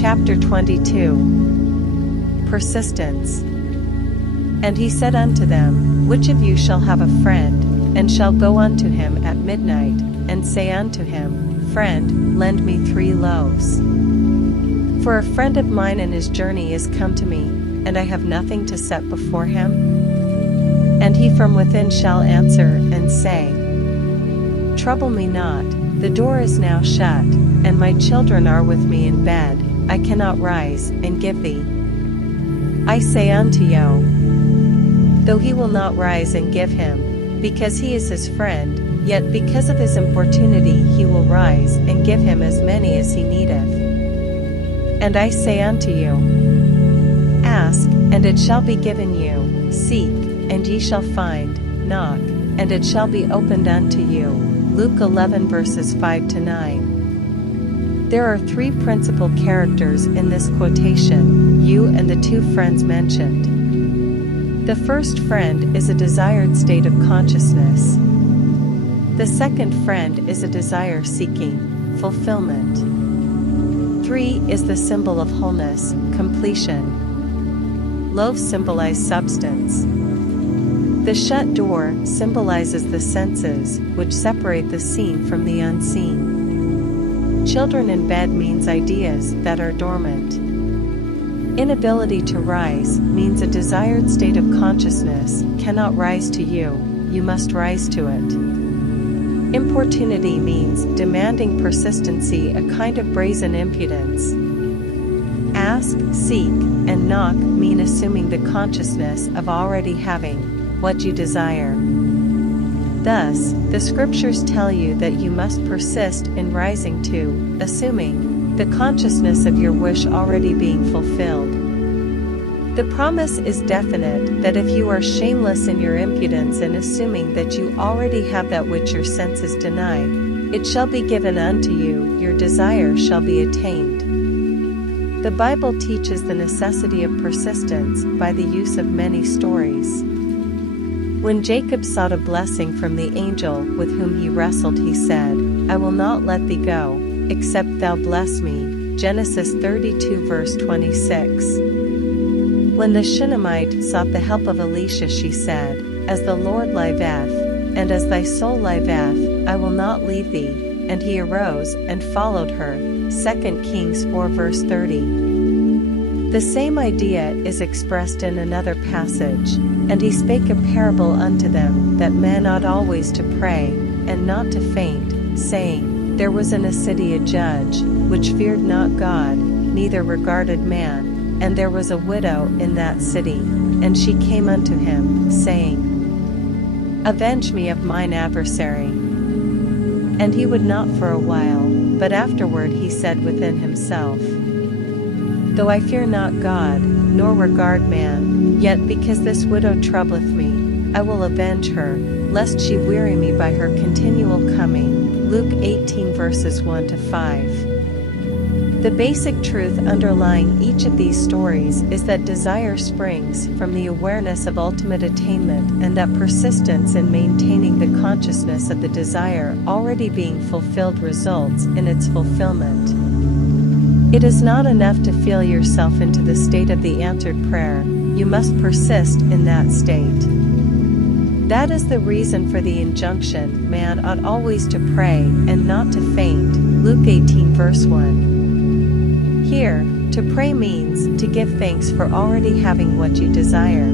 Chapter 22. Persistence. And he said unto them, Which of you shall have a friend, and shall go unto him at midnight, and say unto him, Friend, lend me 3 loaves? For a friend of mine in his journey is come to me, and I have nothing to set before him? And he from within shall answer and say, Trouble me not, the door is now shut, and my children are with me in bed, I cannot rise and give thee. I say unto you, though he will not rise and give him, because he is his friend, yet because of his importunity he will rise and give him as many as he needeth. And I say unto you, Ask, and it shall be given you, seek, and ye shall find, knock, and it shall be opened unto you. Luke 11 verses 5-9. There are 3 principal characters in this quotation, you and the 2 friends mentioned. The first friend is a desired state of consciousness. The second friend is a desire seeking fulfillment. 3 is the symbol of wholeness, completion. Loaves symbolize substance. The shut door symbolizes the senses, which separate the seen from the unseen. Children in bed means ideas that are dormant. Inability to rise means a desired state of consciousness cannot rise to you, you must rise to it. Importunity means demanding persistency, a kind of brazen impudence. Ask, seek, and knock mean assuming the consciousness of already having what you desire. Thus, the scriptures tell you that you must persist in rising to, assuming, the consciousness of your wish already being fulfilled. The promise is definite that if you are shameless in your impudence in assuming that you already have that which your senses deny, it shall be given unto you, your desire shall be attained. The Bible teaches the necessity of persistence by the use of many stories. When Jacob sought a blessing from the angel with whom he wrestled, he said, I will not let thee go, except thou bless me. Genesis 32 verse 26. When the Shunammite sought the help of Elisha, she said, As the Lord liveth, and as thy soul liveth, I will not leave thee. And he arose and followed her. 2 Kings 4 verse 30. The same idea is expressed in another passage. And he spake a parable unto them, that men ought always to pray, and not to faint, saying, There was in a city a judge, which feared not God, neither regarded man. And there was a widow in that city, and she came unto him, saying, Avenge me of mine adversary. And he would not for a while, but afterward he said within himself, Though I fear not God, nor regard man, yet because this widow troubleth me, I will avenge her, lest she weary me by her continual coming. Luke 18 verses 1-5. The basic truth underlying each of these stories is that desire springs from the awareness of ultimate attainment, and that persistence in maintaining the consciousness of the desire already being fulfilled results in its fulfillment. It is not enough to feel yourself into the state of the answered prayer, you must persist in that state. That is the reason for the injunction, man ought always to pray and not to faint. Luke 18 verse 1. Here, to pray means to give thanks for already having what you desire.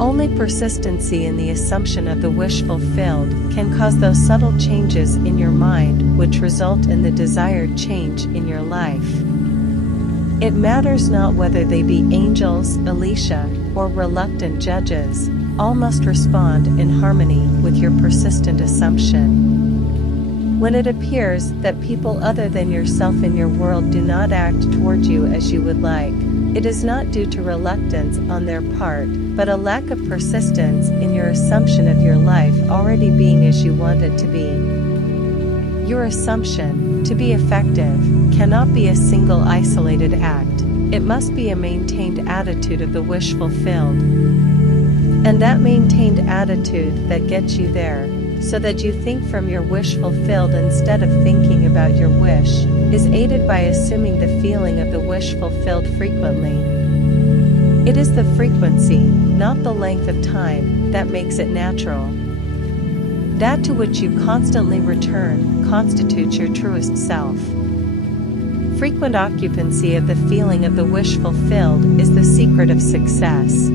Only persistency in the assumption of the wish fulfilled can cause those subtle changes in your mind which result in the desired change in your life. It matters not whether they be angels, Elisha, or reluctant judges, all must respond in harmony with your persistent assumption. When it appears that people other than yourself in your world do not act toward you as you would like, it is not due to reluctance on their part, but a lack of persistence in your assumption of your life already being as you want it to be. Your assumption, to be effective, cannot be a single isolated act, it must be a maintained attitude of the wish fulfilled. And that maintained attitude that gets you there, so that you think from your wish fulfilled instead of thinking about your wish, is aided by assuming the feeling of the wish fulfilled frequently. It is the frequency, not the length of time, that makes it natural. That to which you constantly return constitutes your truest self. Frequent occupancy of the feeling of the wish fulfilled is the secret of success.